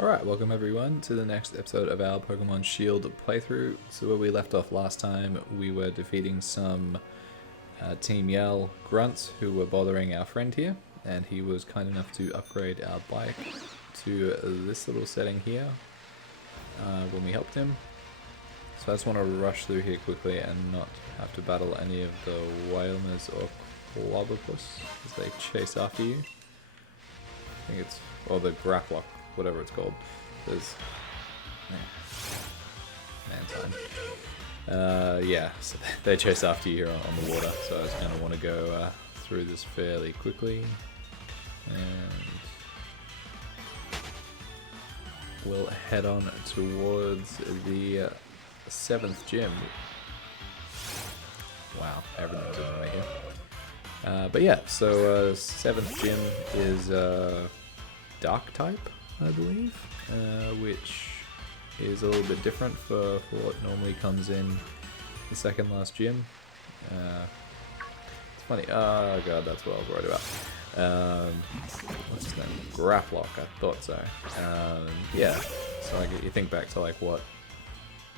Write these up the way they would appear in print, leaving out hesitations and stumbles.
Alright, welcome everyone to the next episode of our Pokemon Shield playthrough. So where we left off last time, we were defeating some Team Yell grunts who were bothering our friend here, and he was kind enough to upgrade our bike to this little setting here when we helped him. So I just want to rush through here quickly and not have to battle any of the Whalmers or Clobberpuss as they chase after you. I think it's, or the Graplock, whatever it's called. There's man time. Yeah, so they chase after you here on the water, so I just kind of want to go through this fairly quickly, and we'll head on towards the 7th gym. Wow, everything's in the way here. But yeah, so 7th gym is Dark type, I believe, which is a little bit different for what normally comes in the second last gym. It's funny, oh god, that's what I was worried about. What's his name? Graplock, I thought so. Yeah, so you think back to like what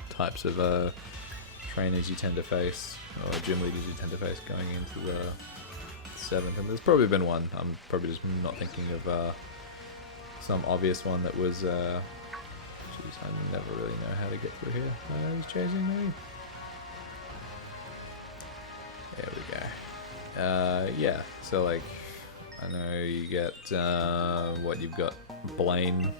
types of trainers you tend to face, or gym leaders you tend to face going into the 7th, and there's probably been one. I'm probably just not thinking of some obvious one that was, jeez, I never really know how to get through here. He's chasing me. There we go. Yeah, so like, I know you get, what you've got, Blaine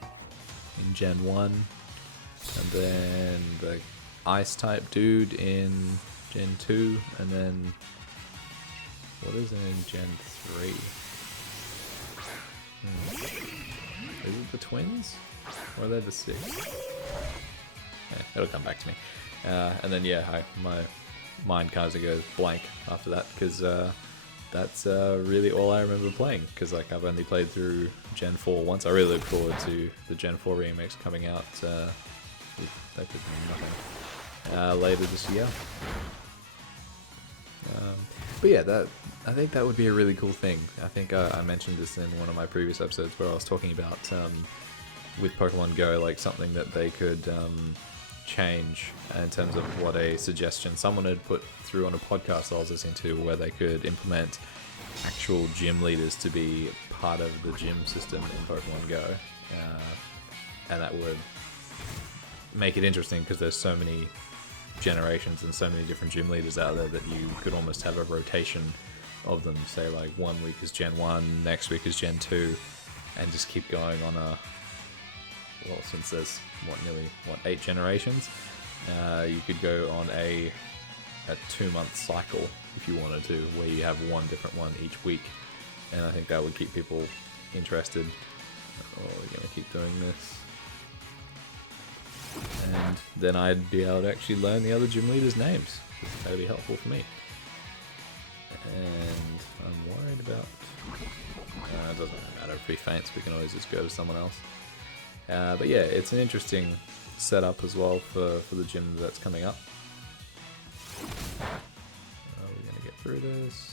in Gen 1, and then the Ice type dude in Gen 2, and then, what is it in Gen 3? Is it the twins? Or are they the 6? Yeah, it'll come back to me. And then yeah, my mind kind of goes blank after that, because that's really all I remember playing, because like I've only played through Gen 4 once. I really look forward to the Gen 4 remix coming out, that could mean nothing, later this year. But yeah, I think that would be a really cool thing. I think I mentioned this in one of my previous episodes where I was talking about with Pokemon Go, like something that they could change in terms of what a suggestion someone had put through on a podcast I was listening to, where they could implement actual gym leaders to be part of the gym system in Pokemon Go, and that would make it interesting because there's so many generations and so many different gym leaders out there that you could almost have a rotation of them. Say like 1 week is Gen 1, next week is Gen 2, and just keep going on a, well, since there's nearly 8 generations, you could go on a 2-month cycle if you wanted to, where you have one different one each week, and I think that would keep people interested. Oh, we're gonna keep doing this. And then I'd be able to actually learn the other gym leaders' names. That'd be helpful for me. And I'm worried about... it doesn't really matter if he faints, we can always just go to someone else. But yeah, it's an interesting setup as well for the gym that's coming up. Are we going to get through this?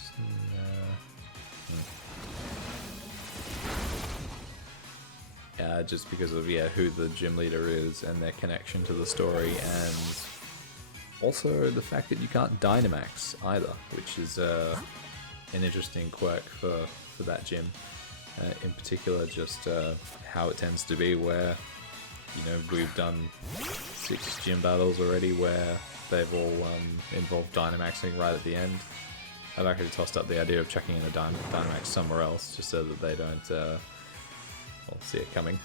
Just because of who the gym leader is and their connection to the story, and also the fact that you can't Dynamax either, which is an interesting quirk for that gym. In particular, just how it tends to be, where we've done 6 gym battles already where they've all involved Dynamaxing right at the end. I've actually tossed up the idea of chucking in a Dynamax somewhere else, just so that they don't see it coming.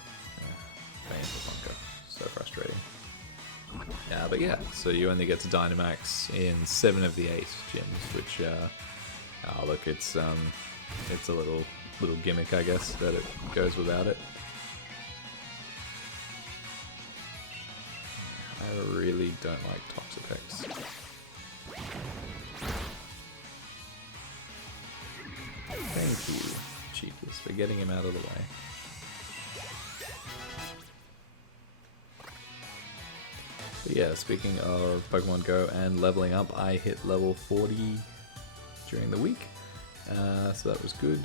So frustrating. But yeah, so you only get to Dynamax in 7 of the 8 gyms, which oh look, it's a little gimmick, I guess, that it goes without it. I really don't like Toxapex. Thank you, Cheapest, for getting him out of the way. But yeah, speaking of Pokemon Go and leveling up, I hit level 40 during the week, so that was good.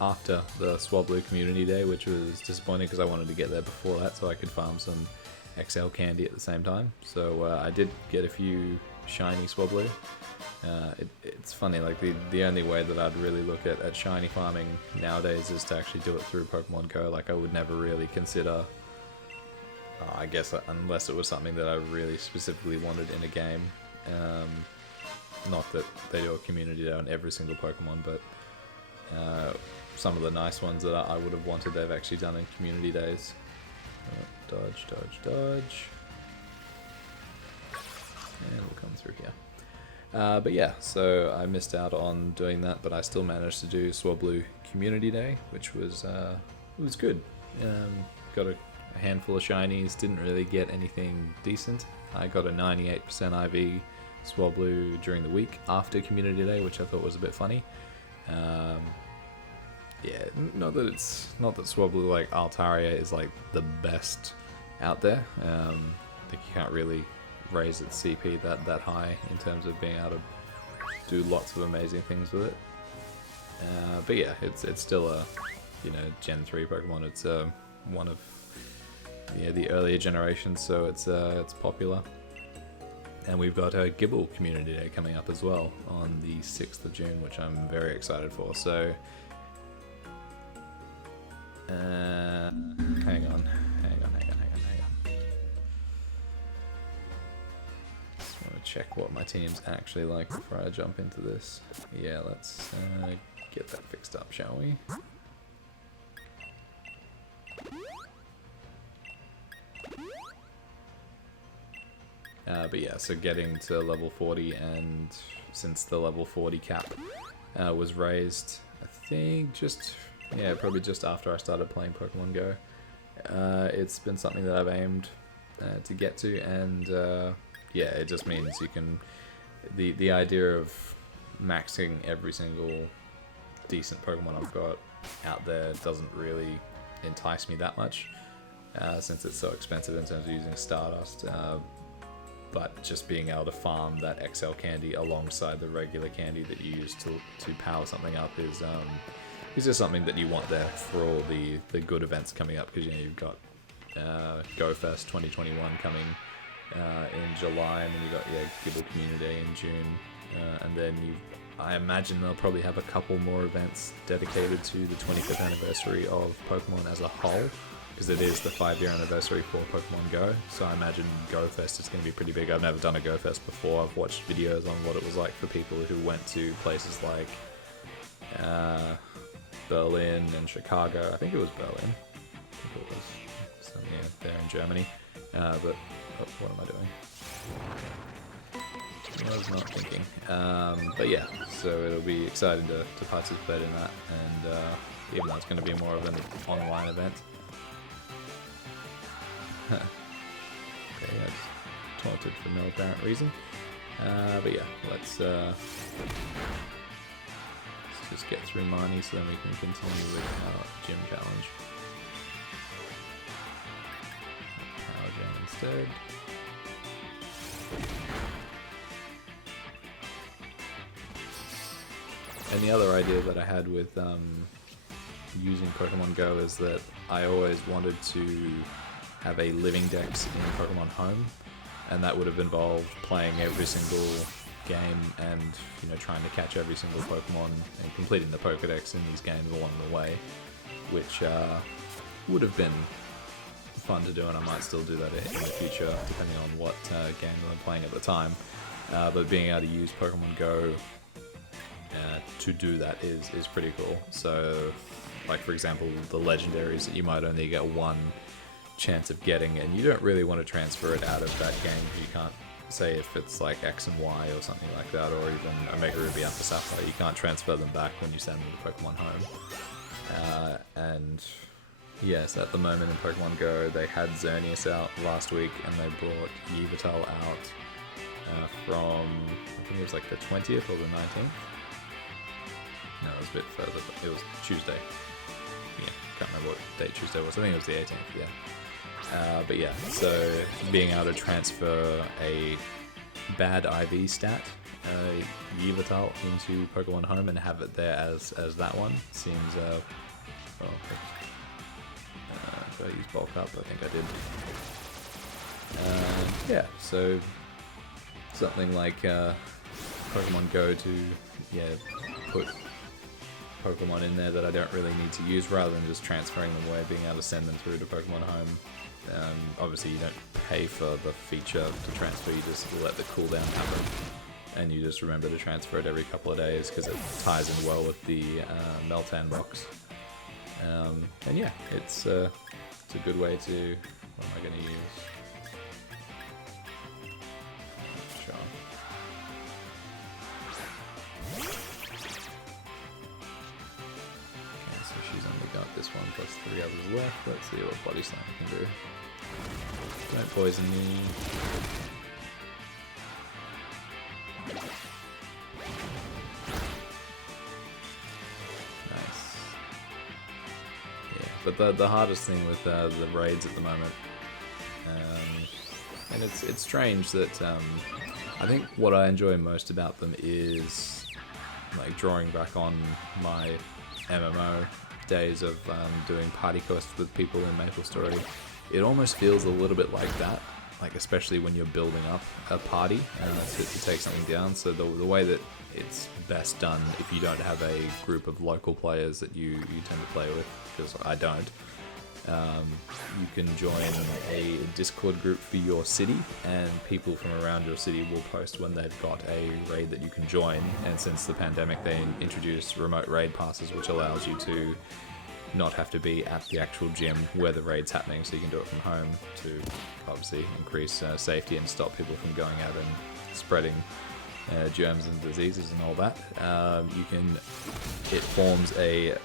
after the Swablu Community Day, which was disappointing because I wanted to get there before that so I could farm some XL candy at the same time. So I did get a few shiny Swablu. It's funny, like the only way that I'd really look at shiny farming nowadays is to actually do it through Pokemon Go. Like I would never really consider, I guess unless it was something that I really specifically wanted in a game. Not that they do a community day on every single Pokemon, but some of the nice ones that I would have wanted they've actually done in community days. Dodge, dodge, dodge. And we'll come through here. But yeah, so I missed out on doing that, but I still managed to do Swablu Community Day, which was it was good. Got a handful of shinies, didn't really get anything decent. I got a 98% IV Swablu during the week after Community Day, which I thought was a bit funny. Yeah, not that Swablu like Altaria is like the best out there. I think you can't really raise its CP that high in terms of being able to do lots of amazing things with it. But yeah, it's still a Gen 3 Pokemon. It's one of the earlier generations, so it's popular. And we've got a Gible Community Day coming up as well on the 6th of June, which I'm very excited for. So hang on. Just want to check what my team's actually like before I jump into this. Yeah, let's get that fixed up, shall we? But yeah, so getting to level 40, and since the level 40 cap was raised, I think probably just after I started playing Pokemon Go, it's been something that I've aimed to get to, and yeah, it just means you can, the idea of maxing every single decent Pokemon I've got out there doesn't really entice me that much, since it's so expensive in terms of using Stardust. But just being able to farm that XL candy alongside the regular candy that you use to power something up is just something that you want there for all the good events coming up, because you've got GoFest 2021 coming in July, and then you've got Gible Community Day in June, and then I imagine they'll probably have a couple more events dedicated to the 25th anniversary of Pokemon as a whole, because it is the 5-year anniversary for Pokemon Go, so I imagine GoFest is going to be pretty big. I've never done a GoFest before. I've watched videos on what it was like for people who went to places like Berlin and Chicago. I think it was Berlin. I think it was there in Germany. But what am I doing? I was not thinking. But yeah, so it'll be exciting to participate in that, and even though it's going to be more of an online event. Okay, I just taunted for no apparent reason. But yeah, let's just get through Marnie so then we can continue with our gym challenge. Power Jam instead. And the other idea that I had with using Pokemon Go is that I always wanted to have a living dex in Pokemon Home, and that would have involved playing every single game and trying to catch every single Pokemon and completing the Pokedex in these games along the way, which would have been fun to do, and I might still do that in the future depending on what game I'm playing at the time. But being able to use Pokemon Go to do that is pretty cool. So like for example, the legendaries that you might only get one chance of getting, and you don't really want to transfer it out of that game. You can't say if it's like X and Y or something like that, or even Omega Ruby Alpha Sapphire, you can't transfer them back when you send them to Pokemon Home. And yes, at the moment in Pokemon Go, they had Xerneas out last week, and they brought Yveltal out from, I think it was like the 20th or the 19th. No, it was a bit further, but it was Tuesday. Yeah, can't remember what date Tuesday was. I think it was the 18th, yeah. But yeah, so being able to transfer a bad IV stat Yveltal into Pokemon Home and have it there as that one seems. Well, did I use bulk up? I think I did. Yeah, so something like Pokemon Go to put Pokemon in there that I don't really need to use, rather than just transferring them away, being able to send them through to Pokemon Home. Obviously you don't pay for the feature to transfer, you just let the cooldown happen, and you just remember to transfer it every couple of days because it ties in well with the Meltan box. And yeah, it's a good way to... What am I going to use? Sure. Okay, so she's only got this one plus 3 others left. Let's see what Body Slam can do. Don't poison me. But the hardest thing with the raids at the moment, and it's strange that I think what I enjoy most about them is like drawing back on my MMO days of doing party quests with people in MapleStory. It almost feels a little bit like that, like especially when you're building up a party to take something down. So the way that it's best done, if you don't have a group of local players that you tend to play with, because I don't, you can join a Discord group for your city, and people from around your city will post when they've got a raid that you can join. And since the pandemic, they introduced remote raid passes, which allows you to not have to be at the actual gym where the raid's happening, so you can do it from home to obviously increase safety and stop people from going out and spreading germs and diseases and all that. It forms a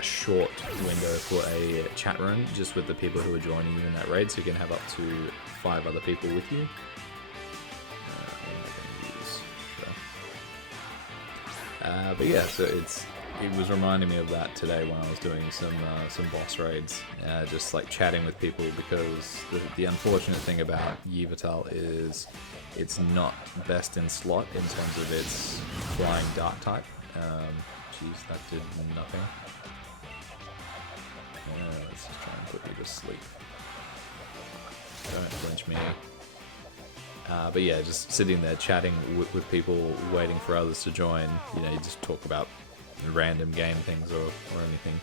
short window for a chat room just with the people who are joining you in that raid, so you can have up to 5 other people with you. But yeah, so it was reminding me of that today when I was doing some boss raids, just like chatting with people, because the unfortunate thing about Yveltal is it's not best in slot in terms of its flying dark type. Jeez, that did nothing. Let's just try and put you to sleep. Don't flinch me. But yeah, just sitting there chatting with people, waiting for others to join. You know, you just talk about random game things or anything.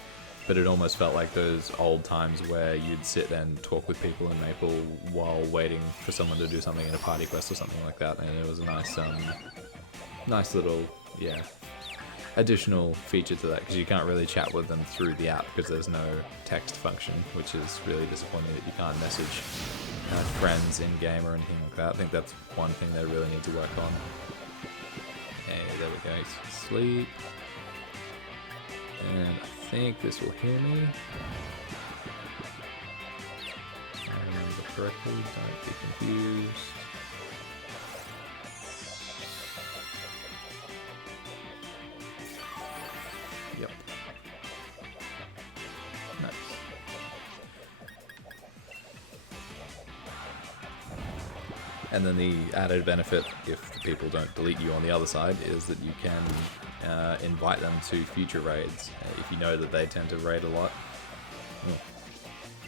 But it almost felt like those old times where you'd sit and talk with people in Maple while waiting for someone to do something in a party quest or something like that. And it was a nice little, additional feature to that, because you can't really chat with them through the app because there's no text function, which is really disappointing that you can't message friends in game or anything like that. I think that's one thing they really need to work on. Hey, there we go. Sleep. And I think this will heal me. If I remember correctly, don't be confused. Yep. Nice. And then the added benefit, if people don't delete you on the other side, is that you can invite them to future raids if you know that they tend to raid a lot. Oh,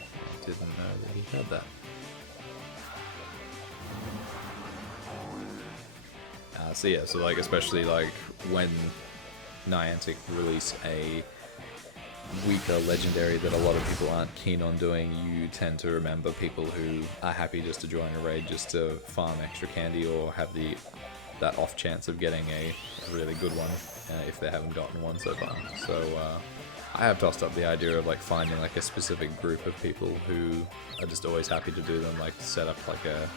I didn't know that he had that. So like, especially like when Niantic release a weaker legendary that a lot of people aren't keen on doing, you tend to remember people who are happy just to join a raid just to farm extra candy or have that off chance of getting a really good one if they haven't gotten one so far. So I have tossed up the idea of like finding like a specific group of people who are just always happy to do them, like set up like a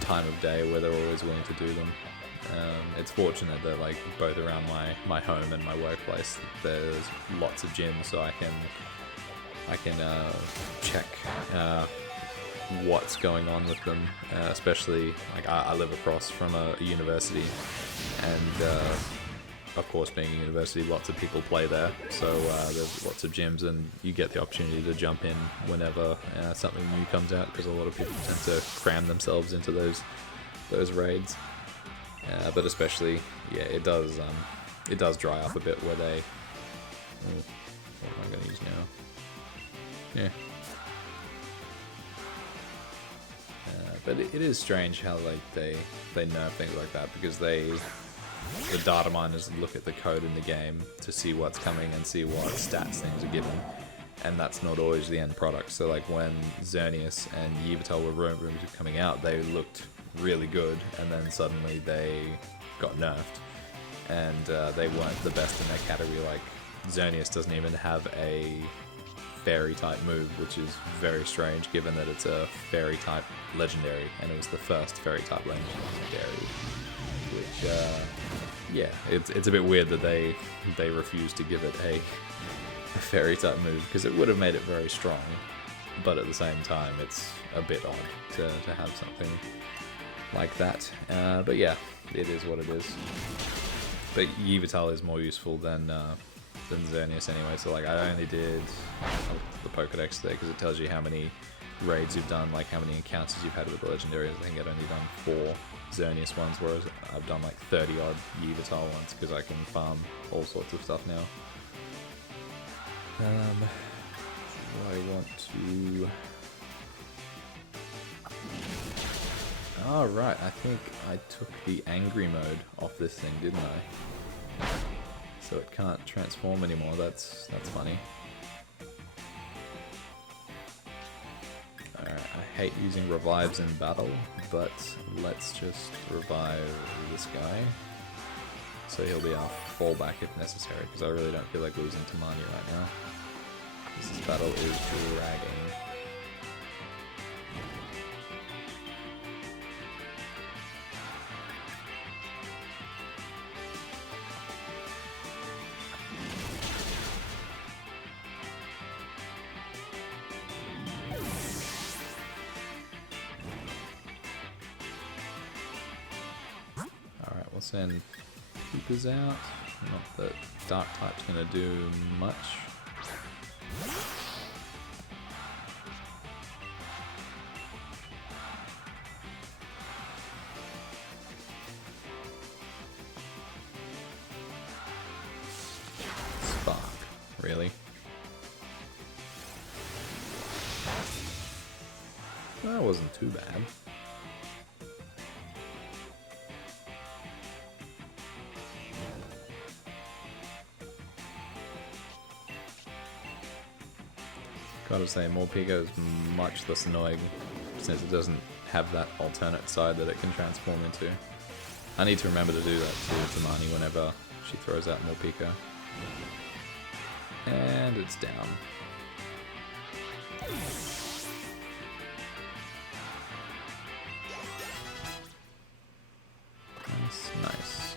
time of day where they're always willing to do them. It's fortunate that like both around my home and my workplace there's lots of gyms, so I can check what's going on with them, especially like I live across from a university, and of course being a university, lots of people play there, so there's lots of gyms and you get the opportunity to jump in whenever something new comes out, because a lot of people tend to cram themselves into those those raids. But especially, yeah, it does dry up a bit where they... Oh, what am I going to use now? Yeah. But it is strange how like they nerf things like that, because the data miners look at the code in the game to see what's coming and see what stats things are given, and that's not always the end product. So like when Xerneas and Yveltal were rumored coming out, they looked really good, and then suddenly they got nerfed, and they weren't the best in their category. Like Xerneas doesn't even have a fairy type move, which is very strange given that it's a fairy type legendary, and it was the first fairy type legendary, which yeah, it's a bit weird that they refuse to give it a fairy type move, because it would have made it very strong, but at the same time it's a bit odd to have something like that. But yeah, it is what it is. But Yveltal is more useful than Xerneas anyway, so like I only did the Pokédex there because it tells you how many raids you've done, like how many encounters you've had with the legendaries. I think I'd only done 4 Xerneas ones, whereas I've done like 30 odd Yveltal ones because I can farm all sorts of stuff now. Do I want to... Oh right, I think I took the angry mode off this thing, didn't I? So it can't transform anymore. That's funny. Alright, I hate using revives in battle, but let's just revive this guy. So he'll be our fallback if necessary, because I really don't feel like losing to Mani right now. This battle is dragging. We'll send Keepers out. Not that Dark type's gonna do much. Spark, really? That wasn't too bad. Gotta say, Morpeko is much less annoying since it doesn't have that alternate side that it can transform into. I need to remember to do that to Mani whenever she throws out Morpeko. And it's down. Nice, nice.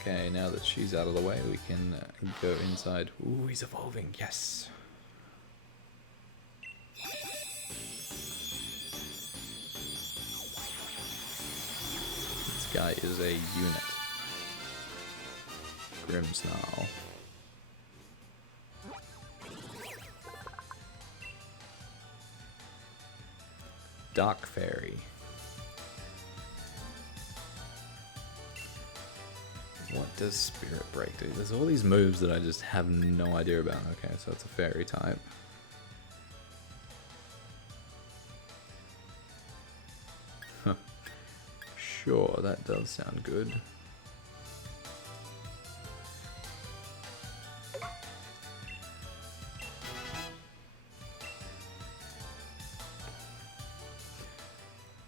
Okay, now that she's out of the way, we can go inside. Ooh, he's evolving, yes! This guy is a unit. Grimmsnarl. Dark Fairy. What does Spirit Break do? There's all these moves that I just have no idea about. Okay, so it's a fairy type. Sure, that does sound good.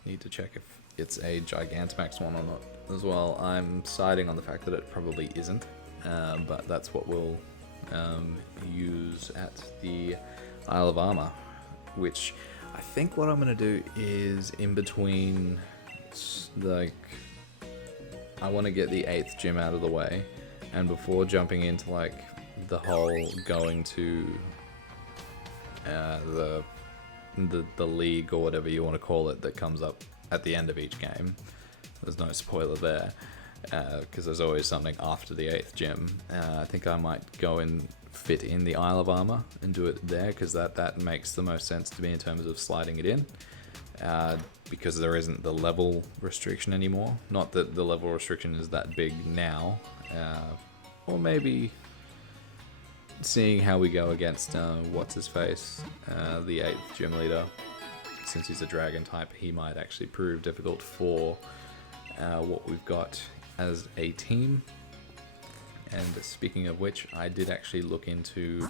Need to check if it's a Gigantamax one or not as well. I'm siding on the fact that it probably isn't, but that's what we'll use at the Isle of Armor, which I think what I'm going to do is in between, like, I want to get the 8th gym out of the way, and before jumping into like the whole going to the league or whatever you want to call it that comes up at the end of each game. There's no spoiler there, because there's always something after the 8th gym. I think I might go in fit in the Isle of Armor and do it there, because that makes the most sense to me in terms of sliding it in, because there isn't the level restriction anymore. Not that the level restriction is that big now, or maybe seeing how we go against what's-his-face, the 8th gym leader. Since he's a dragon type, he might actually prove difficult for what we've got as a team. And speaking of which, I did actually look into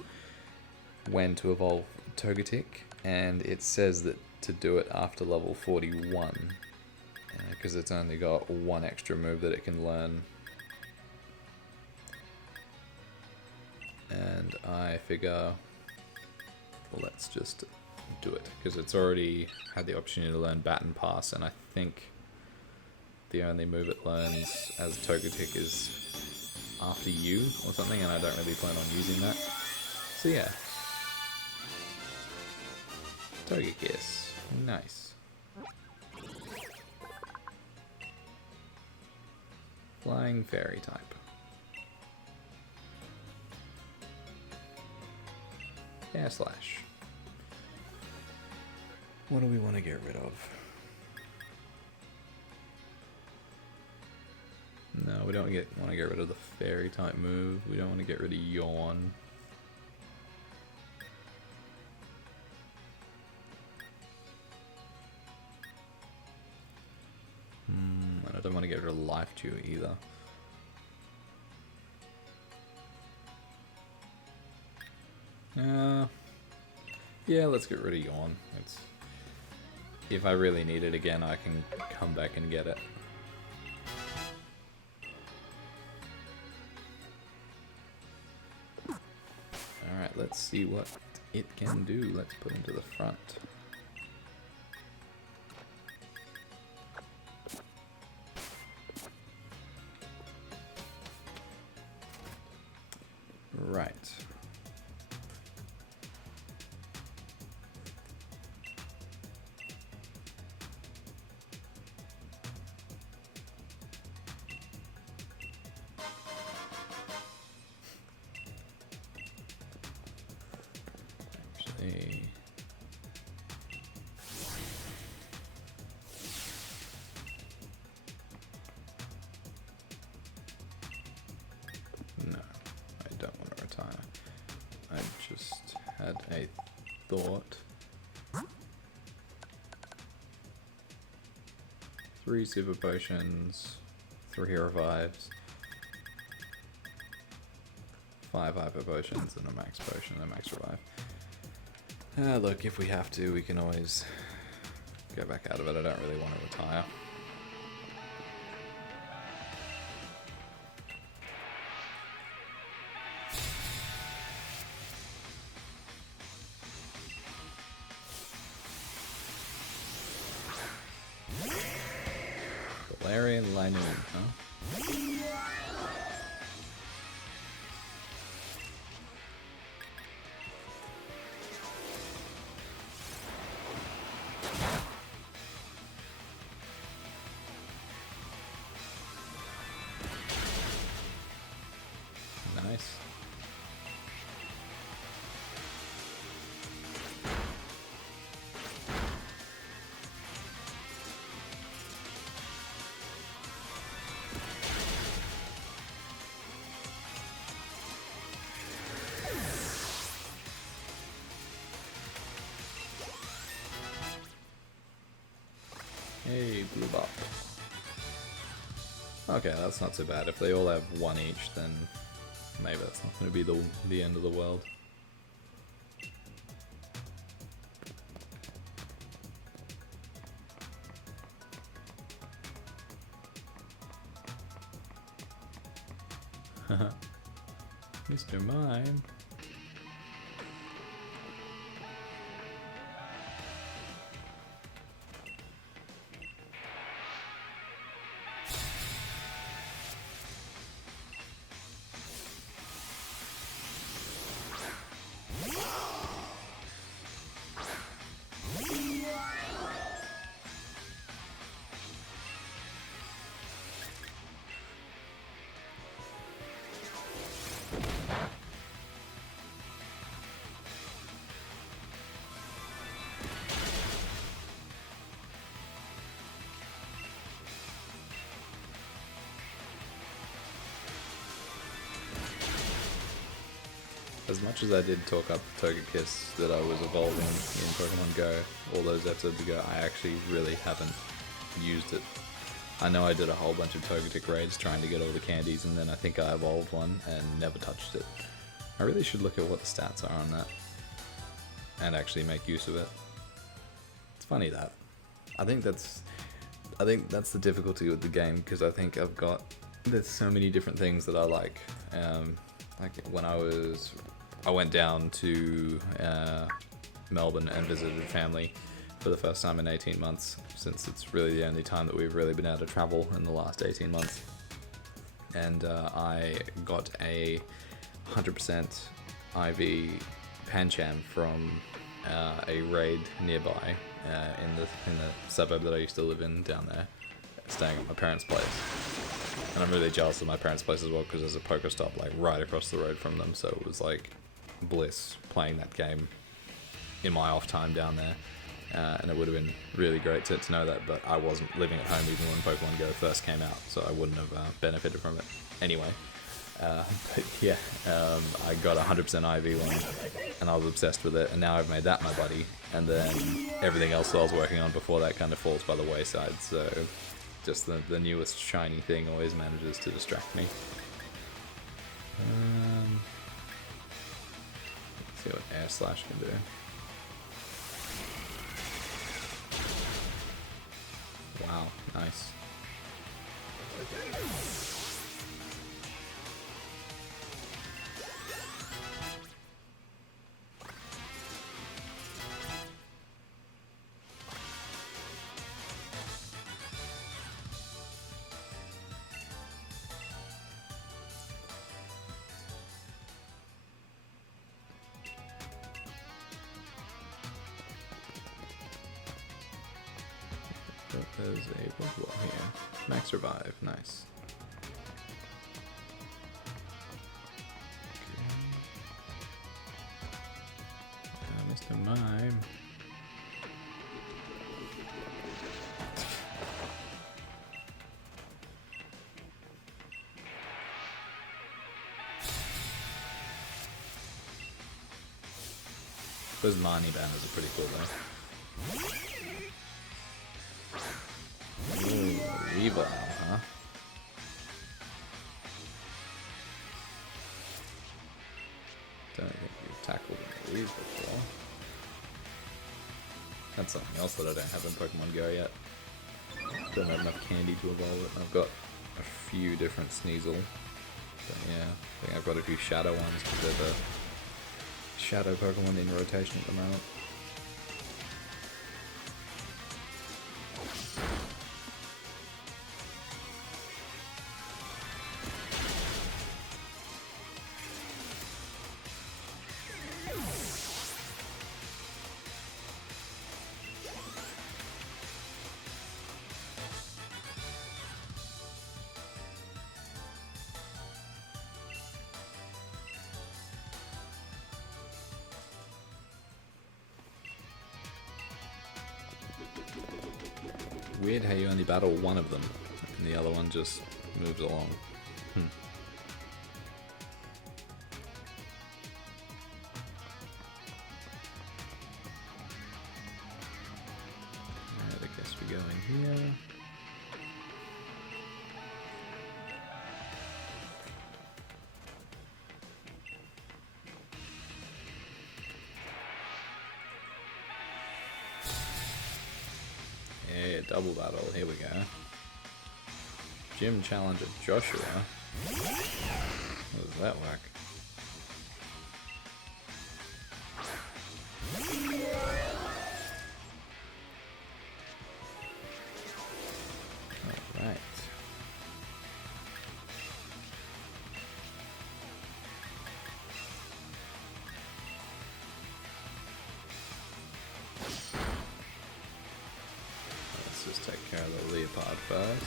when to evolve Togetic, and it says that to do it after level 41, because it's only got one extra move that it can learn. And I figure, well, let's just do it, because it's already had the opportunity to learn Baton Pass, and I think the only move it learns as Togetic is after you or something, and I don't really plan on using that. So yeah. Togekiss. Nice. Flying Fairy type. Air Slash. What do we want to get rid of? No, we don't want to get rid of the fairy type move. We don't want to get rid of Yawn. And I don't want to get rid of Life Dew either. Yeah, let's get rid of Yawn. If I really need it again, I can come back and get it. Alright, let's see what it can do. Let's put him to the front. Right. Actually, no, I don't want to retire. I just had a thought. 3 super potions, 3 revives, 5 hyper potions, and a max potion and a max revive. Look, if we have to, we can always go back out of it. I don't really want to retire. Valerian Linoon, huh? Nice. Hey, blue bop. Okay, that's not so bad. If they all have 1 each, then maybe that's not going to be the end of the world. Mr. Mime. as much as I did talk up Togekiss that I was evolving in Pokemon Go all those episodes ago, I actually really haven't used it. I know I did a whole bunch of Togetic raids trying to get all the candies, and then I think I evolved one and never touched it. I really should look at what the stats are on that and actually make use of it. It's funny that. I think that's the difficulty with the game, because I think there's so many different things that I like. Like when I went down to Melbourne and visited family for the first time in 18 months, since it's really the only time that we've really been able to travel in the last 18 months. And I got a 100% IV Pancham from a raid nearby in the suburb that I used to live in down there, staying at my parents' place. And I'm really jealous of my parents' place as well, because there's a Pokestop like right across the road from them, so it was like bliss playing that game in my off time down there. And it would have been really great to know that, but I wasn't living at home even when Pokemon Go first came out, so I wouldn't have benefited from it anyway. But yeah, I got a 100% IV one, and I was obsessed with it, and now I've made that my buddy, and then everything else that I was working on before that kind of falls by the wayside, so just the newest shiny thing always manages to distract me. Let's see what Air Slash can do. Wow, nice. There's a Pokeball here. Max Revive, nice. Okay. Mr. Mime. Those Marnie banners are pretty cool though. Eva, huh? Don't think you've tackled these before. That's something else that I don't have in Pokemon Go yet. Don't have enough candy to evolve it. I've got a few different Sneasel. But yeah, I think I've got a few Shadow ones because they're the Shadow Pokemon in rotation at the moment. Weird how you only battle one of them, and the other one just moves along. Alright, I guess we go in here. Yeah, double battle, here we go. Gym Challenger Joshua. How does that work? Alright. Let's just take care of the Leopard first.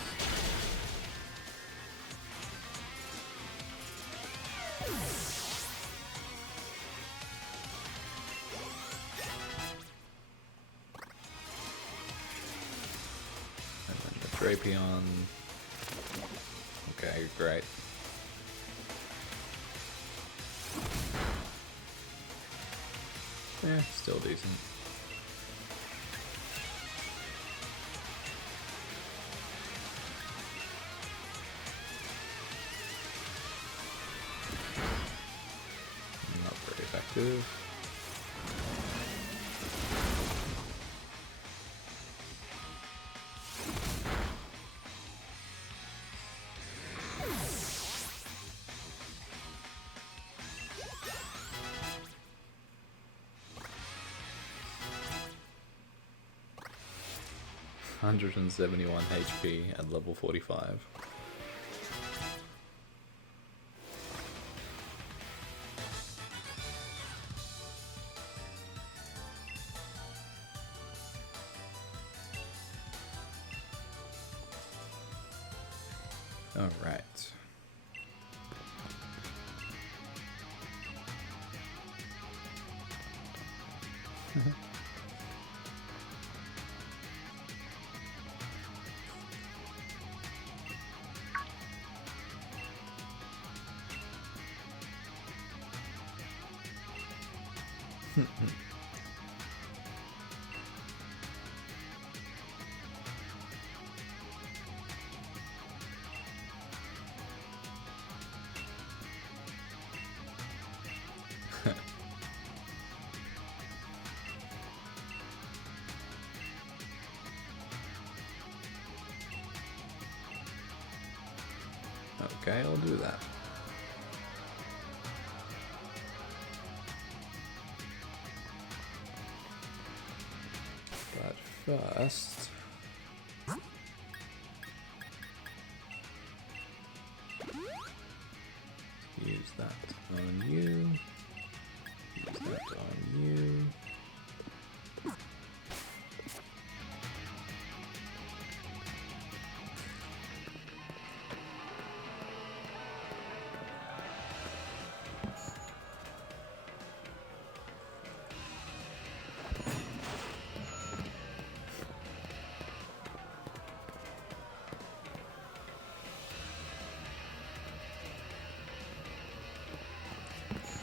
And then the Drapion. Okay, great. Still decent. Not very effective. $171 HP at level 45. All right. Okay, I'll do that. But first, use that on you. Use that on you.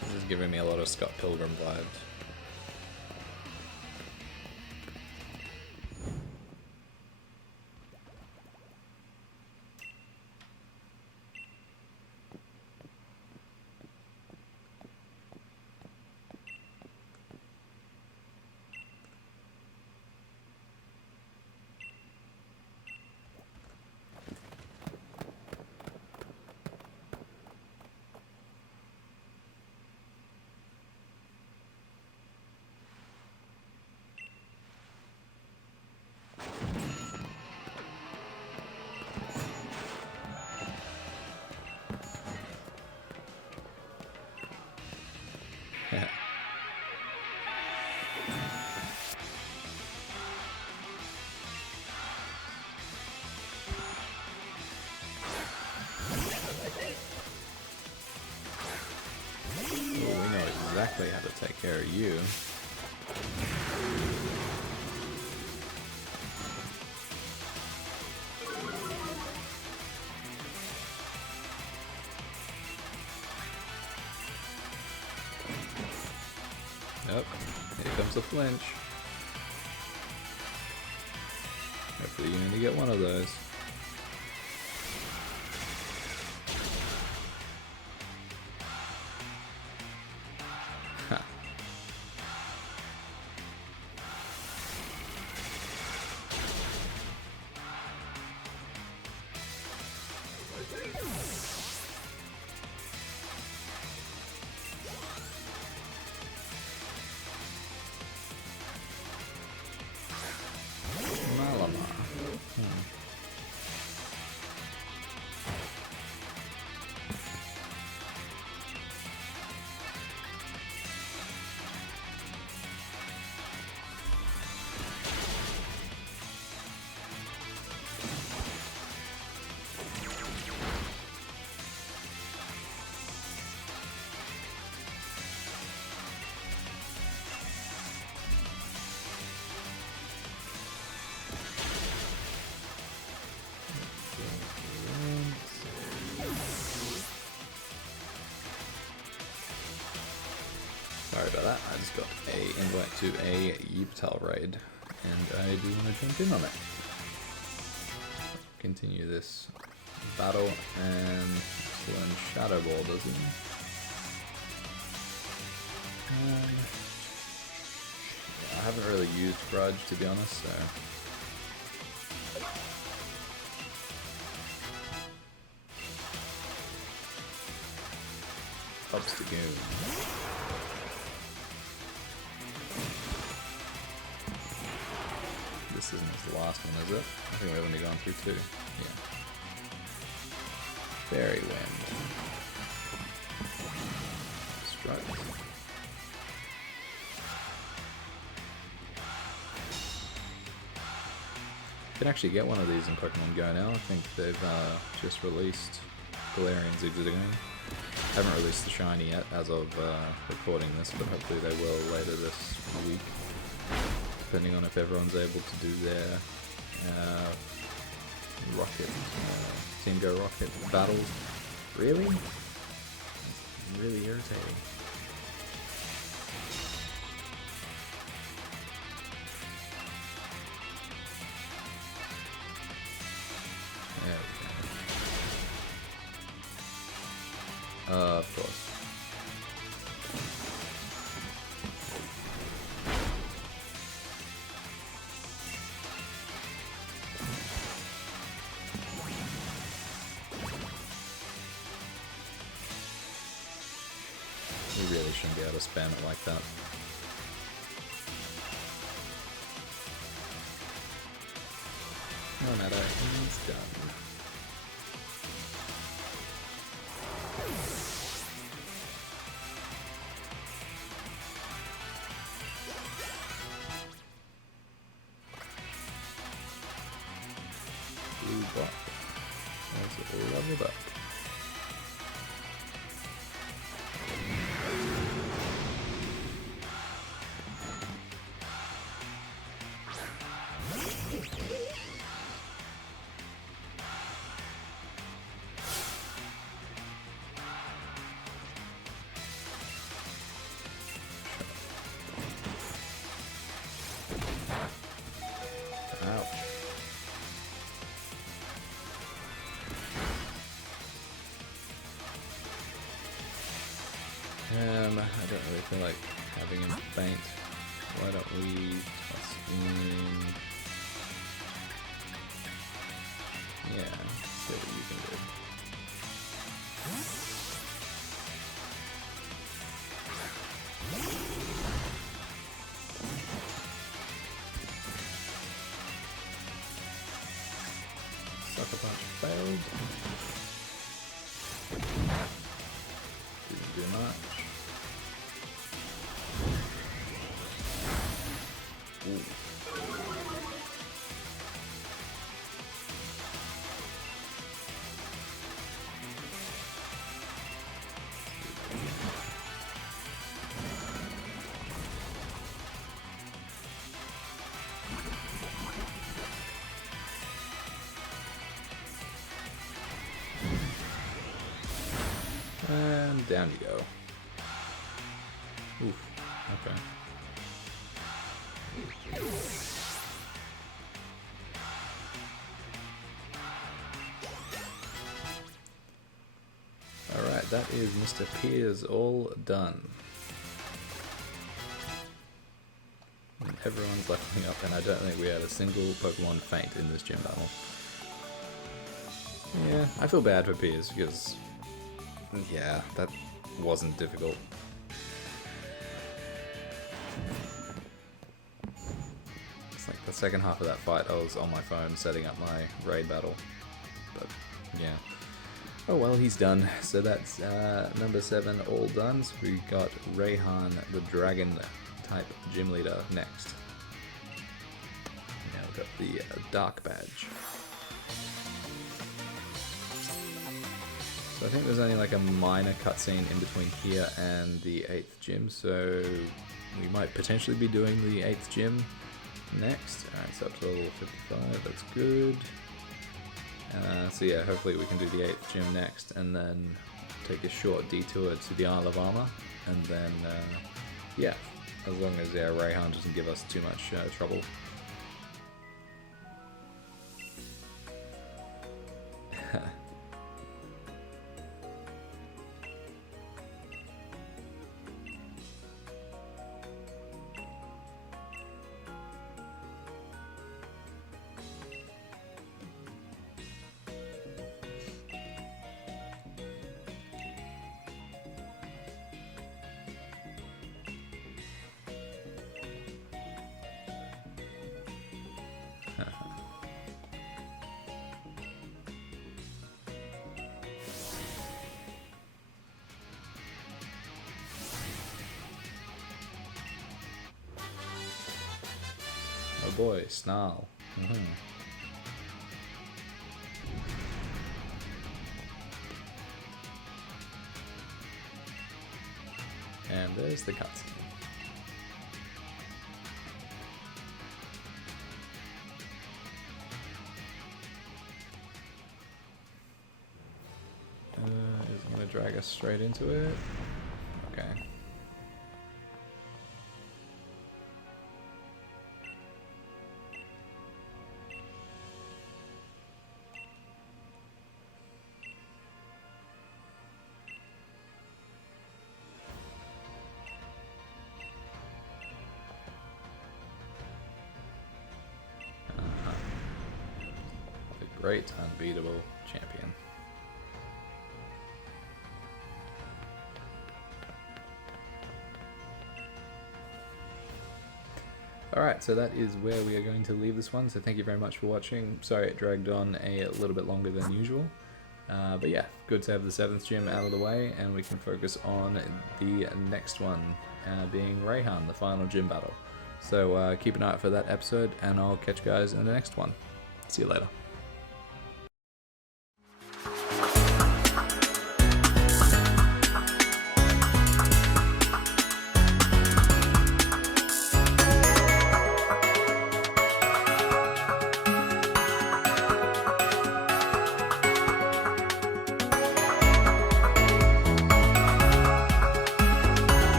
This is giving me a lot of Scott Pilgrim vibes. Exactly how to take care of you. Yep, here comes the flinch. Hopefully you only get one of those. to a Yiptal raid, and I do want to jump in on it. Continue this battle, and let's learn Shadow Ball, does he? I haven't really used Grudge, to be honest, so... Obstagoon. This isn't the last one, is it? I think we've only gone through 2. Yeah. Fairy Wind. Strike. You can actually get one of these in Pokemon Go now. I think they've just released Galarian Zigzagoon. Haven't released the shiny yet as of recording this, but hopefully they will later this week, depending on if everyone's able to do their Rocket, Team Go Rocket battles. Really? That's really irritating. Of course. We really shouldn't be able to spam it like that. No matter, he's done. Blue buck. There's a lovely buck. I don't really feel like having him faint. Why don't we toss in... Yeah, see what you can do. Sucker Punch failed. Didn't do much. Ooh. And down you go. Oof, okay. Alright, that is Mr. Piers all done. And everyone's leveling up, and I don't think we had a single Pokemon faint in this gym battle. Yeah, I feel bad for Piers because, yeah, that wasn't difficult. It's like the second half of that fight I was on my phone setting up my raid battle, but yeah. Oh well, he's done. So that's number 7 all done. So we got Rayhan, the dragon type gym leader, next. Now we've got the dark badge. So I think there's only like a minor cutscene in between here and the 8th gym, so we might potentially be doing the 8th gym next. Alright, so up to level 55, that's good. So yeah, hopefully we can do the 8th gym next, and then take a short detour to the Isle of Armor, and then, yeah, As long as Rayhan doesn't give us too much trouble. Oh boy, Snarl. And there's the cutscene. Is it going to drag us straight into it? Okay. The great unbeatable champion. Alright, so that is where we are going to leave this one, so thank you very much for watching. Sorry it dragged on a little bit longer than usual. But yeah, good to have the 7th gym out of the way, and we can focus on the next one, being Rayhan, the final gym battle. So keep an eye out for that episode, and I'll catch you guys in the next one. See you later.